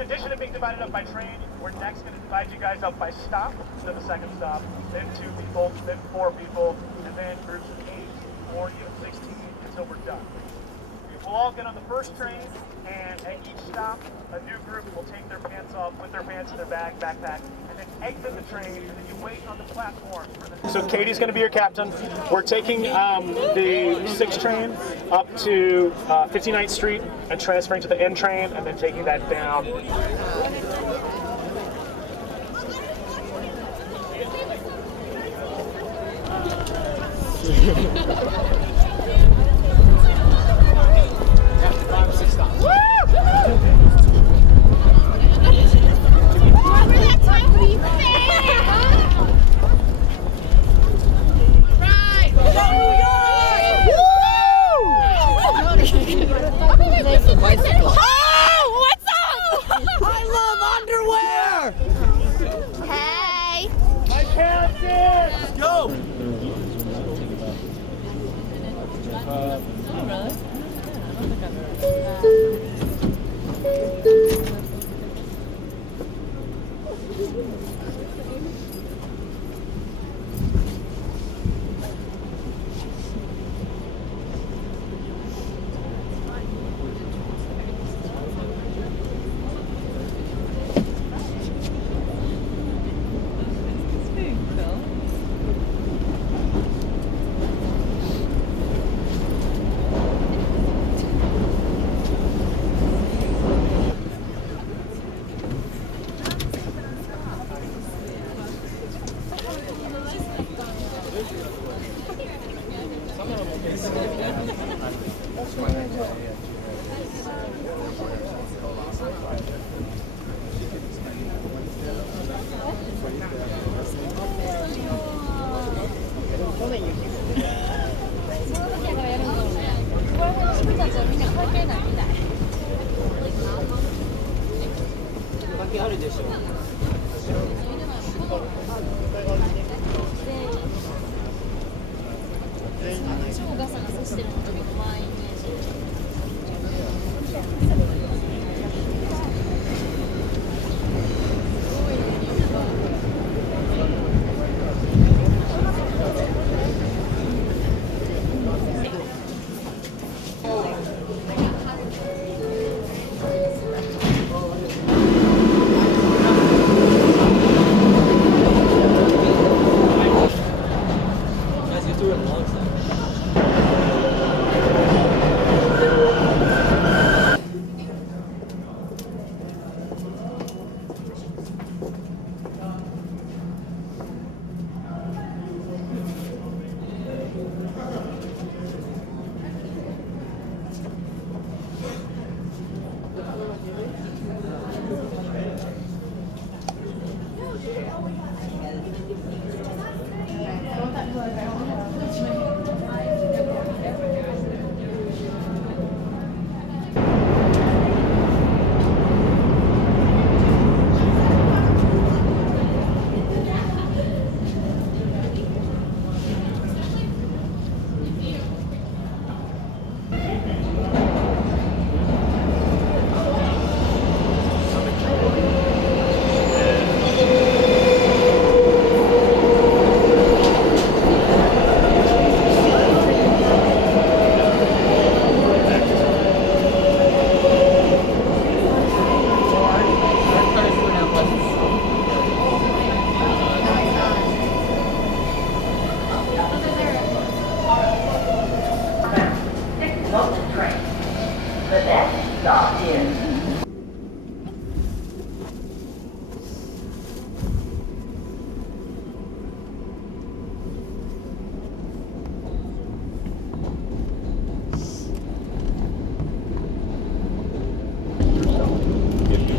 in addition to being divided up by train, we're next going to divide you guys up by stop, so the second stop, then 2 people, then 4 people, and then groups of 8 or even 16 until we're done. We'll all get on the first train, and at each stop, a new group will take their pants off, put their pants in their backpack, and then exit the train, and then you wait on the platform for the... So Katie's going to be your captain. We're taking the 6 train up to 59th Street and transferring to the N train, and then taking that down.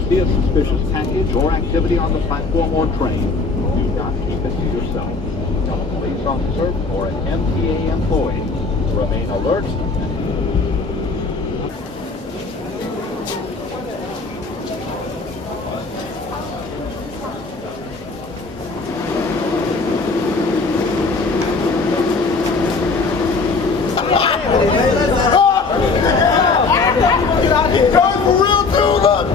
See a suspicious package or activity on the platform or train, do not keep it to yourself. Tell a police officer or an MTA employee. Remain alert. Going for real too, look!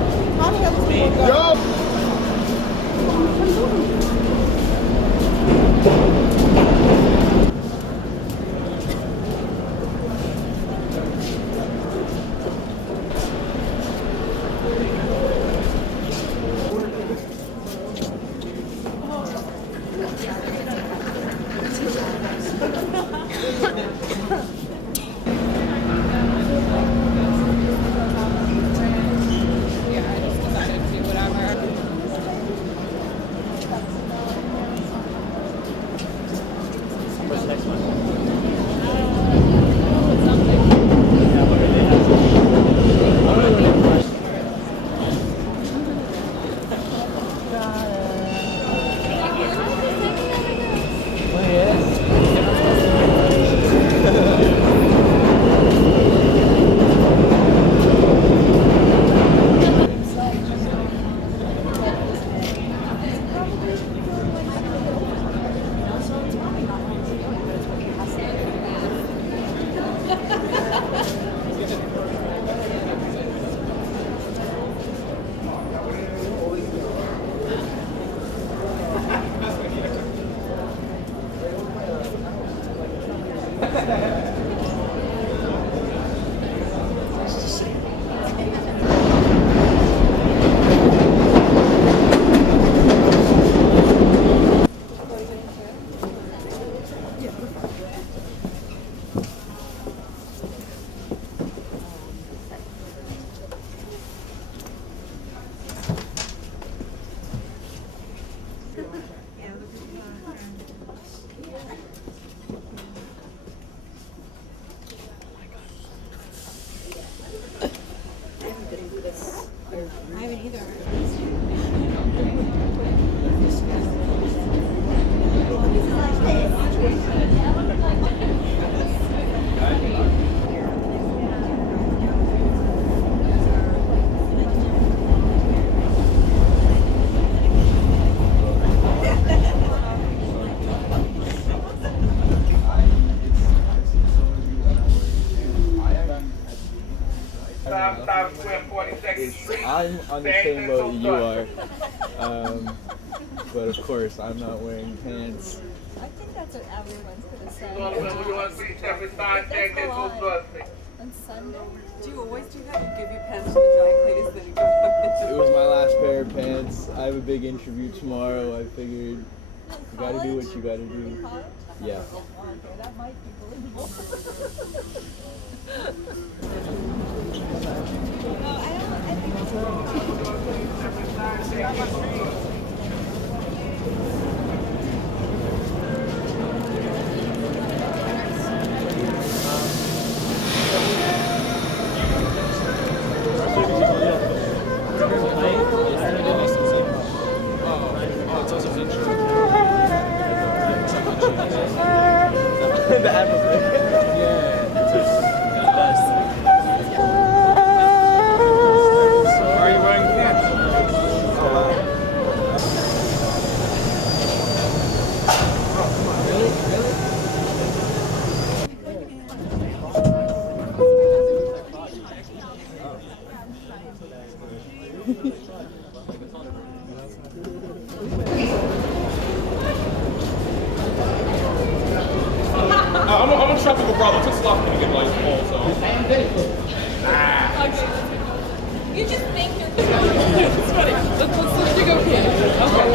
I haven't either. I'm on the same boat you are, but of course I'm not wearing pants. I think that's what everyone's gonna say. On Sunday? Do you always do that? You give your pants to the dry cleaners, then you go. It was my last pair of pants. I have a big interview tomorrow. I figured you gotta do what you gotta do. College? Yeah. Okay, that might be believable. No, I The apple. Are you wearing pants? I'm a tropical brother. Just love me to get like balls so. You just think you're good. It's funny. Let's go here. Okay.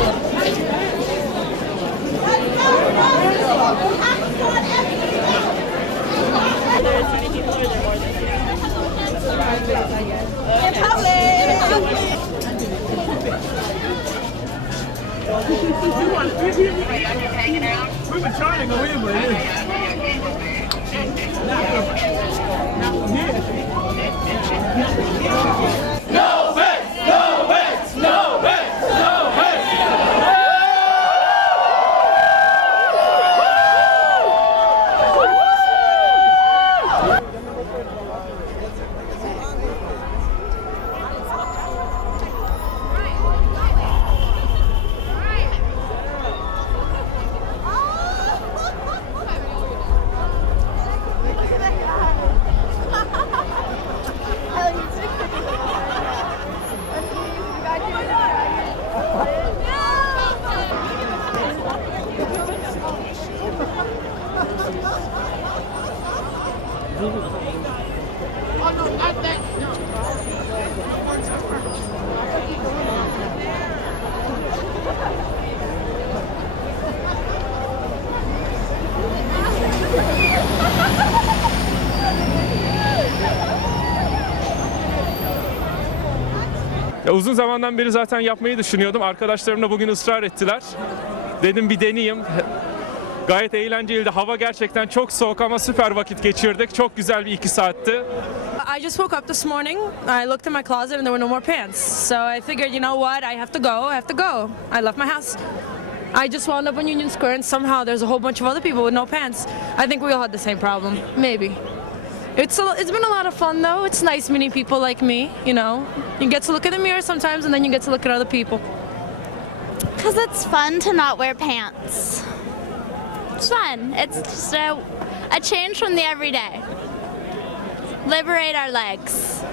There's many people or there more than We've been trying to go in, but No way! No way! No way! No way! Oh, you took it. Uzun zamandan beri zaten yapmayı düşünüyordum. Arkadaşlarım da bugün ısrar ettiler. Dedim bir deneyeyim. Gayet eğlenceliydi. Hava gerçekten çok soğuk ama süper vakit geçirdik. Çok güzel bir 2 saatti. I just woke up this morning. I looked in my closet and there were no more pants. So I figured, you know what? I have to go. I have to go. I left my house. I just wound up on Union Square and somehow there's a whole bunch of other people with no pants. I think we all had the same problem. Maybe. It's been a lot of fun though. It's nice meeting people like me, you know. You get to look in the mirror sometimes and then you get to look at other people. Because it's fun to not wear pants. It's fun. It's just a change from the everyday. Liberate our legs.